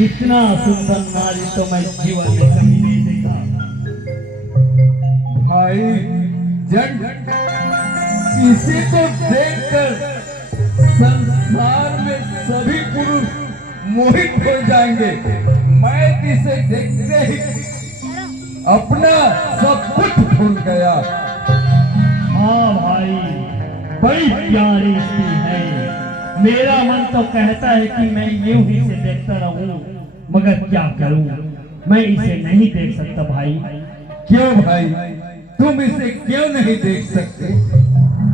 इतना सुंदर नारी तो मैं जीवन में कभी नहीं देखा। भाई जन इसी को देखकर संसार में सभी पुरुष मोहित हो जाएंगे। मैं इसे देखते ही अपना सब कुछ भूल गया। हाँ भाई, बड़ी प्यारी स्त्री है। मेरा मन तो कहता है कि मैं यूं ही इसे देखता रहूं, मगर क्या करूं, मैं इसे नहीं देख सकता भाई। क्यों भाई, तुम इसे क्यों नहीं देख सकते?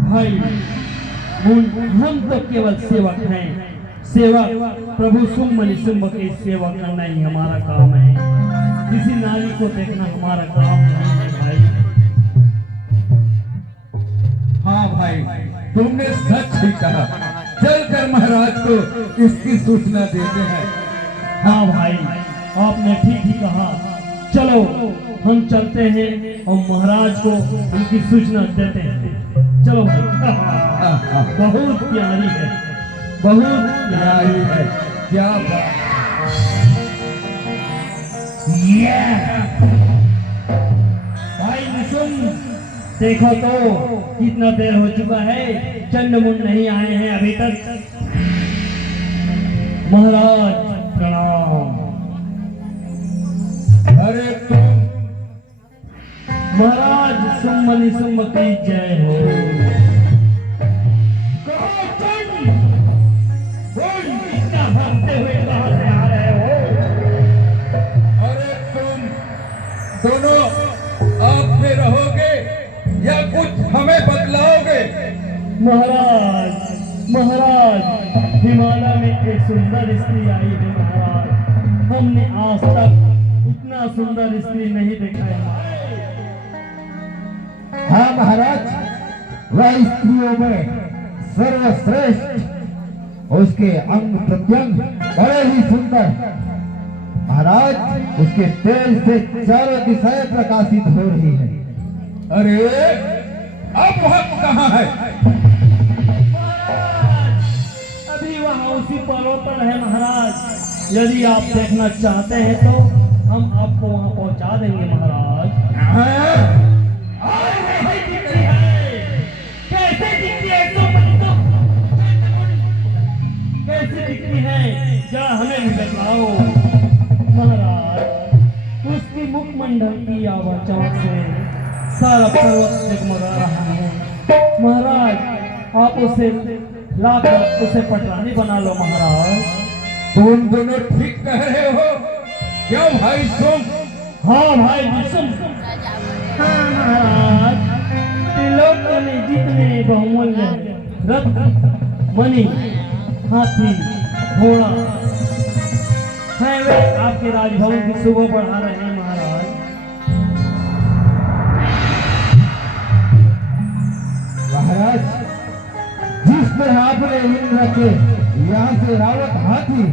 भाई हम तो केवल सेवक हैं। सेवा प्रभु शुंभ निशुंभ की सेवा करना ही हमारा काम है। किसी नारी को देखना हमारा काम नहीं है भाई। हाँ भाई, तुमने सच ही कहा। चलकर महाराज को इसकी सूचना देते हैं। हाँ भाई, आपने ठीक ही कहा। चलो हम चलते हैं और महाराज को उनकी सूचना देते हैं। चलो भाई। बहुत प्यारी है, बहुत प्यारी है। क्या बात। भाई निशुंभ, देखो तो कितना देर हो चुका है, चंडमुंड नहीं आए हैं अभी तक। महाराज प्रणाम। अरे तुम महाराज शुंभ निशुंभ की जय हो। इतना भागते हुए कहां से आ रहे हो? अरे तुम दोनों आप में रहोगे या कुछ हमें बदलाओगे? महाराज हिमालय में एक सुंदर स्त्री आई है महाराज। हमने आज तक इतना सुंदर स्त्री नहीं देखा है। हाँ महाराज, वह स्त्रियों में सर्वश्रेष्ठ, उसके अंग प्रत्यंग बड़े ही सुंदर। महाराज, उसके तेज से चारों दिशाएं प्रकाशित हो रही है। अरे अब वह कहाँ है? महाराज अभी वहाँ उसी पर्वत है महाराज। यदि आप देखना चाहते हैं तो हम आपको वहाँ पहुँचा देंगे महाराज। कैसे दिखती है कैसे दिखती है, जरा हमें भी बताओ महाराज। उसकी मुखमंडल की आवाज़ों से सारा पर्वत जगमगा रहा है महाराज। आप उसे लाकर उसे पटरानी बना लो महाराज। तुम दोनों ठीक कह रहे हो क्यों भाई शुंभ? हाँ भाई निशुंभ। हाँ महाराज, त्रिलोक में जितने बहुमूल्य रत्न मणि हाथी घोड़ा है, वे आपके राजभवन की शोभा बढ़ा रहे हैं महाराज। महाराज, जिस तरह आपने इंद्र के यहाँ से रावत हाथी,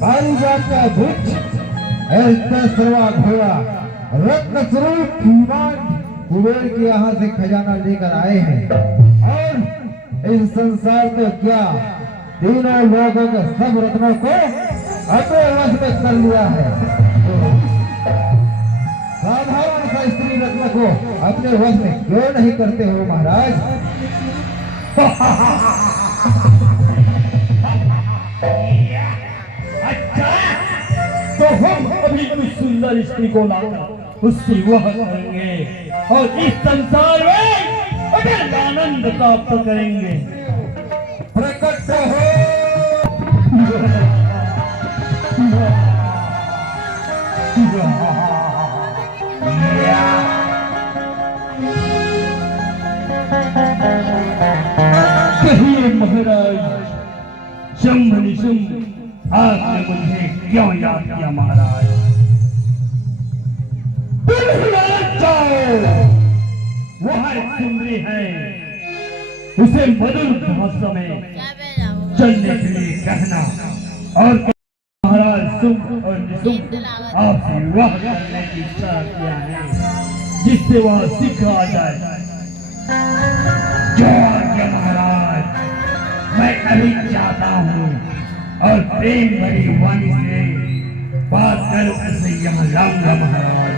पारिजात का वृक्ष, सर्वा घोड़ा, रत्न स्वरूप विमान कुबेर के यहाँ से खजाना लेकर आए हैं, और इस संसार तो क्या तीनों लोगों के सब रत्नों को अपने वश में कर लिया है। साधारण सा स्त्री रत्न को अपने वश में क्यों नहीं करते हो महाराज? अच्छा, तो हम अभी उस सुंदर स्त्री को लाकर उससे विवाह करेंगे और इस संसार में अटल आनंद प्राप्त करेंगे। प्रकट हो। कहिए महाराज, शुंभ निशुंभ आपने मुझे क्यों याद किया महाराज? वह एक सुंदरी है, उसे मधुर भाषा में चलने के लिए कहना और महाराज शुंभ और निशुंभ आपसे विवाह करने की इच्छा किया है, जिससे वह सिख आ जाए। महाराज, मैं अभी चाहता हूँ और प्रेम भरी वाणी से बात कर उसे यहाँ लाऊंगा महाराज।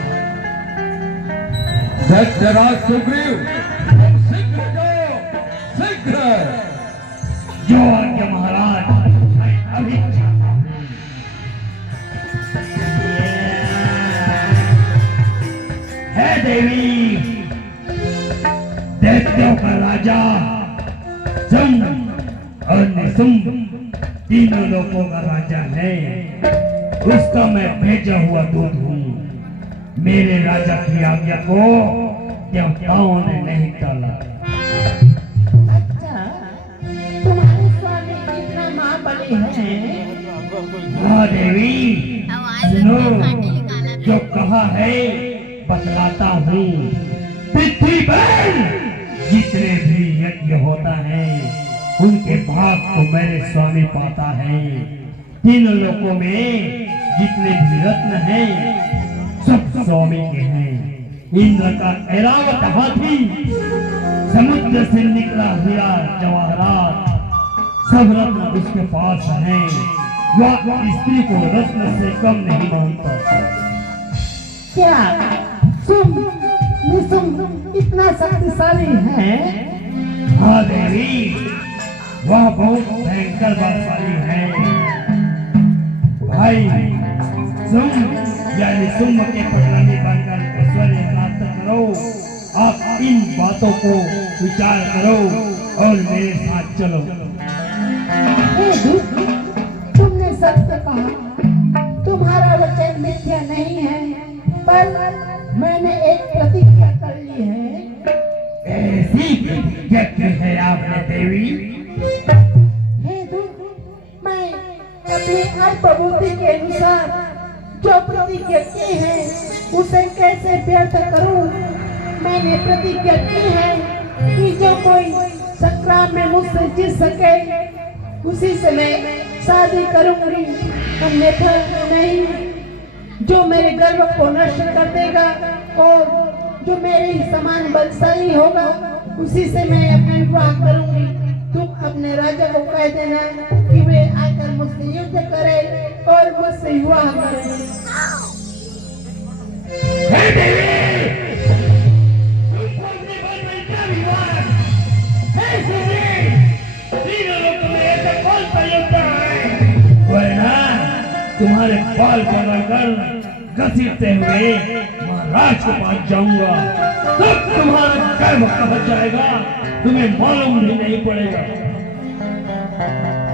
धृतराज सुग्रीव, तुम शीघ्र जाओ, शीघ्र। जो आज्ञा महाराज, मैं अभी जाता हूँ। है देवी, दैत्यों का राजा सुम और निसुम तीनों लोगों का राजा है, उसका मैं भेजा हुआ दूत हूँ। मेरे राजा की आज्ञा को देवताओं ने नहीं टाला। अच्छा, तुम्हारे स्वामी इतना महाबली हैं? हाँ देवी, सुनो, जो कहा है बतलाता हूँ। पृथ्वी पर जितने भी यज्ञ होता है उनके भाग को मेरे स्वामी पाता है। तीनों लोकों में जितने भी रत्न हैं सब स्वामी के हैं। इंद्र का ऐरावत हाथी, समुद्र से निकला हीरा जवाहरात, सब रत्न उसके पास हैं। वह स्त्री को रत्न से कम नहीं मानता। क्या तुम निसुम इतना शक्तिशाली है? हाँ देवी, वह बहुत भयंकर बलशाली है। भाई सुम यानी सुम के परिणामी बनकर ऐश्वर्य प्राप्त करो। आप इन बातों को विचार करो और मेरे साथ चलो। हे दूत, तुमने सत्य कहा, तुम्हारा वचन मिथ्या नहीं है, पर मैंने एक प्रतिज्ञा कर ली है। ऐसी प्रतिज्ञा की है आपने देवी? हे दूत, मैं अपनी अल्पबुद्धि के अनुसार जो प्रतिज्ञा की है उसे कैसे व्यर्थ करूं? मैंने प्रतिज्ञा की है कि जो कोई संग्राम में मुझसे जीत सके उसी से मैं शादी करूंगी, अन्यथा नहीं। जो मेरे गर्व को नष्ट कर देगा और जो मेरे ही समान बलशाली होगा उसी से मैं अपना विवाह करूंगी। तुम अपने राजा को कह देना कि वे आकर मुझसे युद्ध करे और मुझसे विवाह करे। हे देवी, तुमको अपने बल में क्या विवाद? हे सुग्रीव, तीनों लोगों में ऐसा कौन सा युद्ध है? वरना तुम्हारे बाल पकड़कर घसीटते हुए महाराज के पास जाऊंगा, तब तुम्हारा गर्व कहाँ जाएगा तुम्हें मालूम भी नहीं पड़ेगा।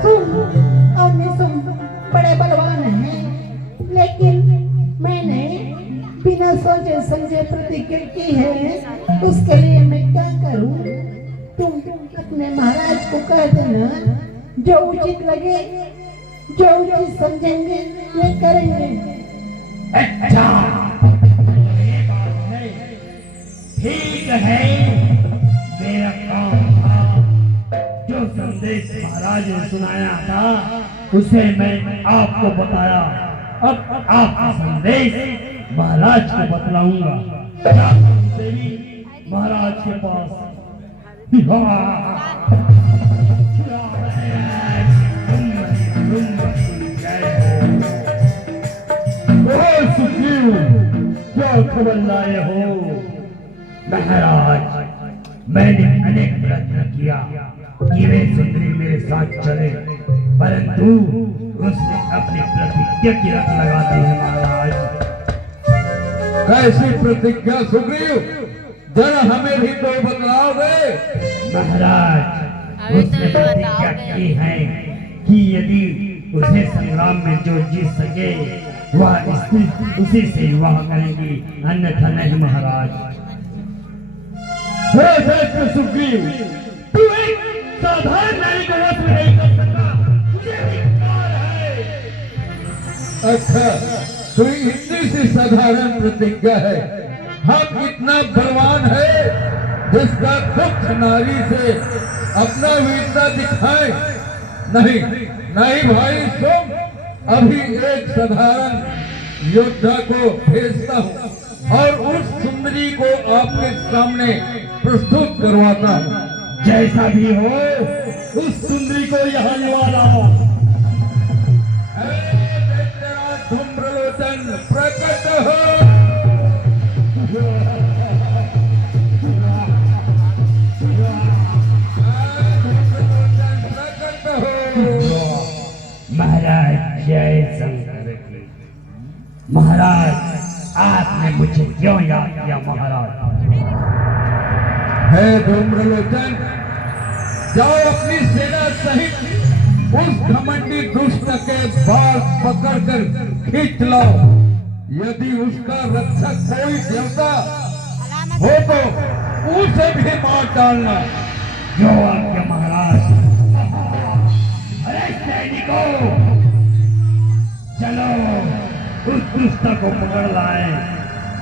सुन और निसुम बड़े बलवान हैं, लेकिन मैंने बिना सोचे समझे प्रतिज्ञा की है, उसके लिए मैं क्या करूं? तुम अपने महाराज को कह देना, जो उचित लगे, जो उचित समझेंगे वे करेंगे। अच्छा, ये बात है, ठीक है। मेरा काम था, जो संदेश महाराज ने सुनाया था उसे मैं आपको बताया। अब आपका संदेश महाराज को बतलाऊंगा। देवी महाराज के पास। सुग्रीव, क्या खबर लाए हो? महाराज, मैंने अनेक प्रयत्न किया कि वे सुंदरी मेरे साथ चले, परंतु उसने अपनी प्रतिज्ञा की रट लगा दी है महाराज। कैसी प्रतिज्ञा सुग्रीव? जरा हमें भी तो बतलाओ दे। महाराज, उसने प्रतिज्ञा की है कि यदि उसे संग्राम में जो जीत सके वह उसी से विवाह करेंगी, अन्यथा नहीं महाराज। सुग्रीव, तू एक साधारण नारी को वश में नहीं कर सकता, मुझे अधिकार है। अच्छा, तो इतनी सी साधारण प्रतिज्ञा है। हम इतना बलवान है जिसका दुख नारी से अपना वीरता दिखाए? नहीं नहीं भाई, सुन, अभी एक साधारण योद्धा को भेजता हूँ और उस सुंदरी को आपके सामने प्रस्तुत करवाता हूँ। जैसा भी हो, उस सुंदरी को यहाँ निवाला हो। धूम्रलोचन महाराज जय शंकर। महाराज आपने मुझे क्यों याद किया महाराज? है धूम्रलोचन, जाओ अपनी सेना सहित उस घमंडी दुष्ट के बाल पकड़कर खींच लाओ। यदि उसका रक्षक कोई देवता हो तो उसे भी मार डालना। जो आज्ञा महाराज। अरे सैनिकों, चलो उस दुष्ट को पकड़ लाए।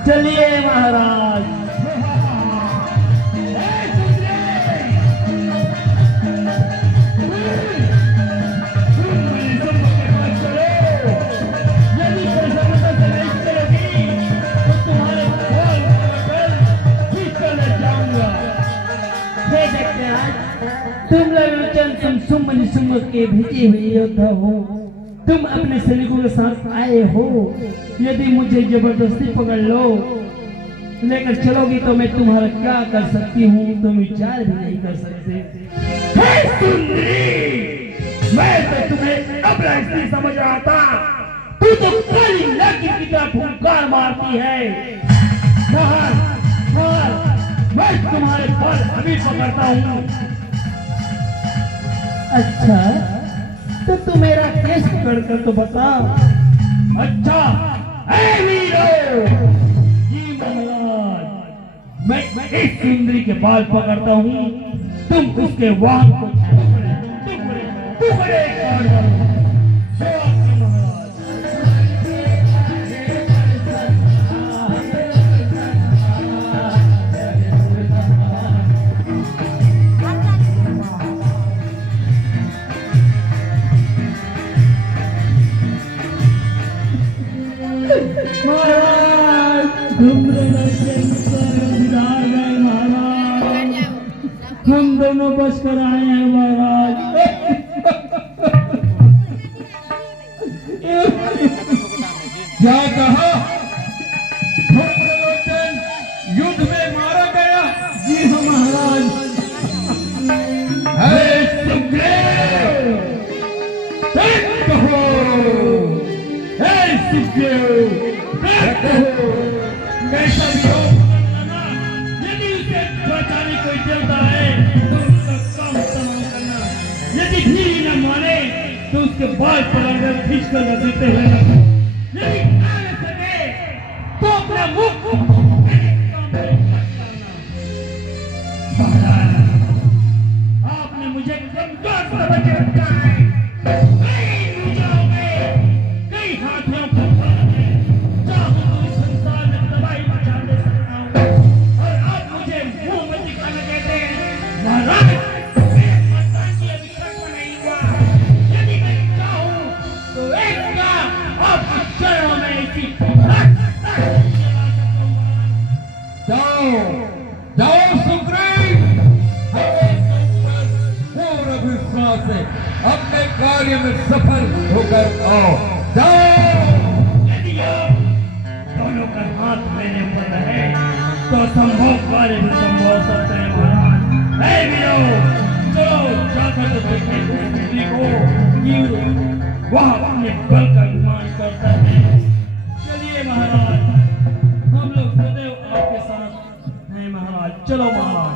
चलिए महाराज। तुम लोग सुम्म के भेजे हुए योद्धा हो, तुम अपने सैनिकों के साथ आए हो। यदि मुझे जबरदस्ती पकड़ लो लेकर चलोगी तो मैं तुम्हारा क्या कर सकती हूँ, तुम विचार भी नहीं कर सकते। हे सुंदरी, मैं तो तुम्हें अब नहीं समझ रहा था। तू तो काली लड़की की तरह फुंकार मारती है। मैं तुम्हारे बाल अभी पकड़ता हूँ। अच्छा, तो तू मेरा केस पकड़कर तो बता। अच्छा, ऐ वीरो, जी महाराज, मैं इस सुंदरी के बाल पकड़ता हूँ, तुम उसके वाहन को टुकड़े काट दो। हम दोनों बच कर आए हैं महाराज। क्या कहा? धूम्रलोचन युद्ध में मारा गया? जी हाँ महाराज। है सुखदेव, कहो, है सुखदेव, कहो, कैसा भी हो, यदि उसे बचाने कोई देवता है तो उसका काम तमाम करना। यदि फिर ही न माने तो उसके बाल पकड़कर खींच कर घसीटते हुए रखना। यदि आ न सके तो अपना मुख आपने मुझे कमजोर समझ के रखा है। कई पूजाओं में, कई हाथियों को चाहूं तो इस संसार में तबाही मचा दे सकता हूं। और आप मुझे मुंह में दिखाना कहते हैं। महाराज, मेरे संतान की अभी तक नहीं हुआ। यदि मैं चाहूं तो एक क्या आपके चरणों में इसी जाओ, जाओ सुग्रीव, हमें पूर्ण विश्वास से अपने कार्य में सफल होकर आओ। जाओ। यदि आप दोनों का हाथ मेरे ऊपर रहे तो संभव कार्य भी संभव हो सकते हैं महाराज। हे वीरो, चलो जाकर तो देखते हैं उस स्त्री को कि वह अपने बल का अनुमान करता है। चलिए महाराज, हम लोग सदैव आपके साथ हैं महाराज। चलो महाराज।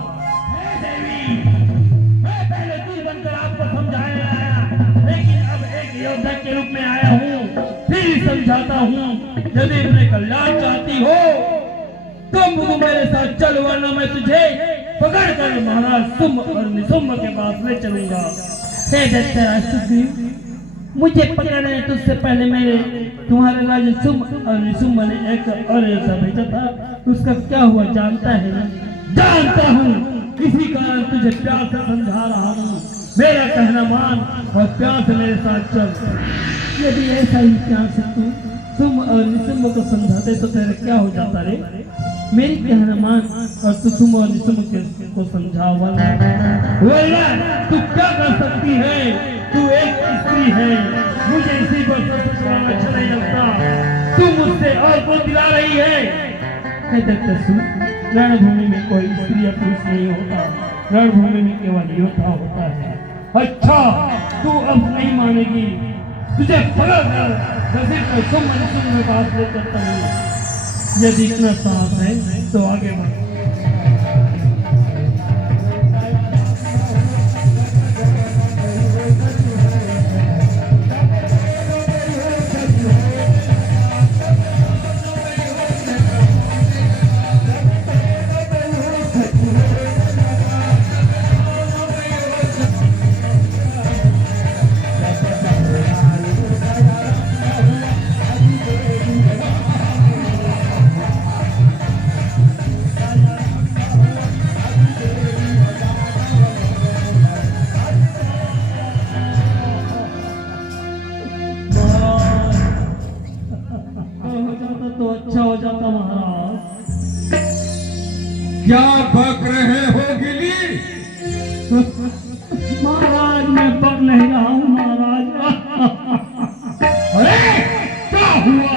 हे देवी, मैं पहले दिल बनकर आपको समझाने आया, लेकिन अब एक योद्धा के रूप में आया हूँ। फिर समझाता हूँ, यदि अपने कल्याण चाहती हो तुम मेरे साथ चल, वरना मैं तुझे पकड़ कर महाराज सुम्म और निसुम्म के पास ले चलूंगा। हे दत्तराज सुग्रीव, मुझे पकड़ने तो उससे पहले मेरे तुम्हारे राजा सुम्म और निसुम्म ने एक और ऐसा भेजा था। उसका क्या हुआ जानता है ना? जानता हूँ, इसी कारण तुझे प्यार से समझा रहा हूँ। मेरा कहना मान और प्यार से मेरे साथ चल। यदि ऐसा ही प्यार से तू सुम्म और निसुम्म को समझाते तो तेरा क्या हो जाता रे? मेरी कहना मान और तू सुम्म और निसुम्म को समझाओ। वरना तू क्या कर सकती है? तू एक स्त्री है, मुझे इसी पर अच्छा नहीं लगता। तू मुझसे और भाव को दिला रही है। रणभूमि में कोई स्त्री या पुरुष नहीं होता, रणभूमि में केवल योद्धा होता है। अच्छा, तू अब नहीं मानेगी, तुझे पकड़ कर घसीट सुमन में बात लेकर चलूं। यदि इतना साहस है तो आगे बढ़। तो अच्छा हो जाता महाराज। क्या बक रहे हो गिली? महाराज मैं बक नहीं रहा हूँ महाराज। अरे क्या हुआ,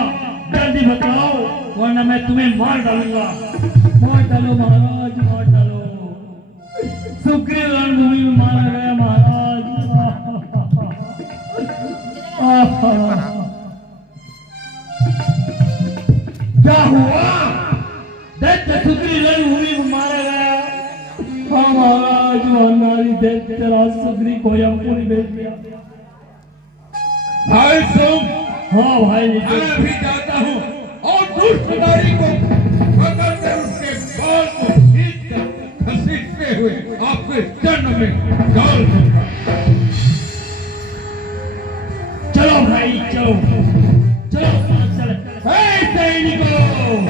जल्दी बताओ वरना मैं तुम्हें मार डालूंगा। मार डालो महाराज, मार डालो। सुग्रीव रणभूमि में मारा गया महाराज। क्या हुआ? दैत्य सुग्रीव रणभूमि में मारा गया। हाँ महाराज, नारी दैत्य सुग्रीव को यमपुरी भेज दिया। भाई तुम? हाँ भाई, मैं भी जाता हूँ और दुष्ट नारी को पकड़कर उसके बाल को खींचकर घसीटते हुए आपके जन्म में डाल दूंगा। चलो भाई चलो चलो चलो। सैनिकों,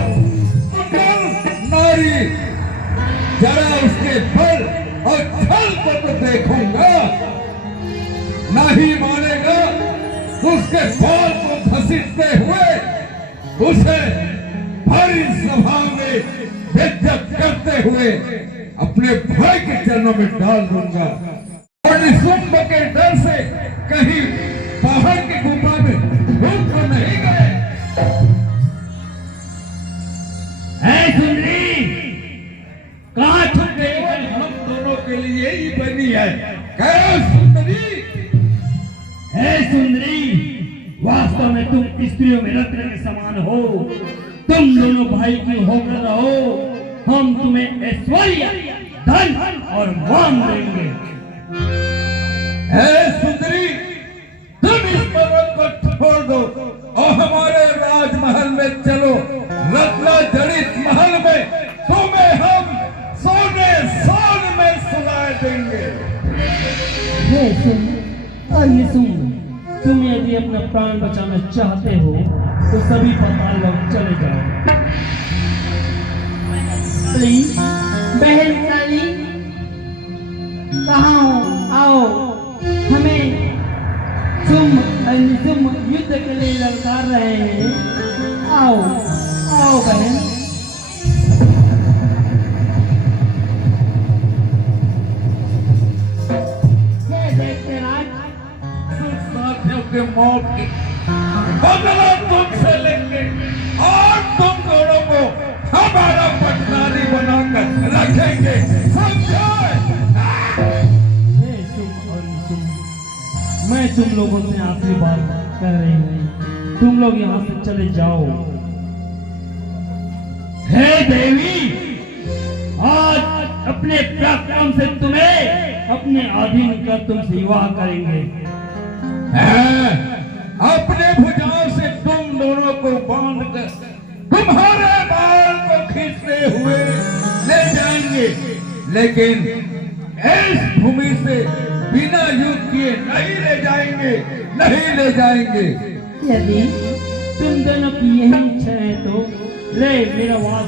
नारी, जरा उसके बल और छल को तो देखूंगा। नहीं मानेगा, उसके बाल को घसीटते हुए उसे भरी सभा में बेइज्जत करते हुए अपने भाई के चरणों में डाल दूंगा। और निशुंभ के डर से कहीं पहाड़ की गुफा में घूम तो नहीं गए। सुंदरी कहाँ छुप गई? हम दोनों के लिए ही बनी है। क्या सुंदरी? है सुंदरी, वास्तव में तुम स्त्रियों में रत्न के समान हो। तुम दोनों भाई की होकर रहो। हम तुम्हें ऐश्वर्य, धन और मान देंगे। है सुंदरी, तुम इस पर्वत को छोड़ दो और हमारे राजमहल में चलो। रत्ना जड़ित महल में तुम्हें हम सोने साल में सुला देंगे। हे सुन, और ये सुन, तुम यदि अपना प्राण बचाना चाहते हो तो सभी पाताल लोग चले जाओ। प्लीज बहन काली, कहाँ हो? आओ, हमें तुम युद्ध के लिए ललकार रहे हैं। आओ आओ बहन। साथियों के मौत की बदला तुमसे लेंगे और तुम दोनों को हमारा पटनारी बनाकर रखेंगे, समझे? मैं तुम लोगों से आखिरी बात कर रही हूँ, तुम लोग यहाँ से चले जाओ। हे देवी, आज अपने पराक्रम से तुम्हें अपने अधीन कर तुमसे विवाह करेंगे। अपने भुजाओं से तुम दोनों को बांधकर तुम्हारे बाल को खींचते हुए ले जाएंगे, लेकिन इस भूमि से बिना युद्ध किए नहीं ले जाएंगे, नहीं ले जाएंगे। यदि तुम दोनों की यही इच्छा है तो ले मेरा वाद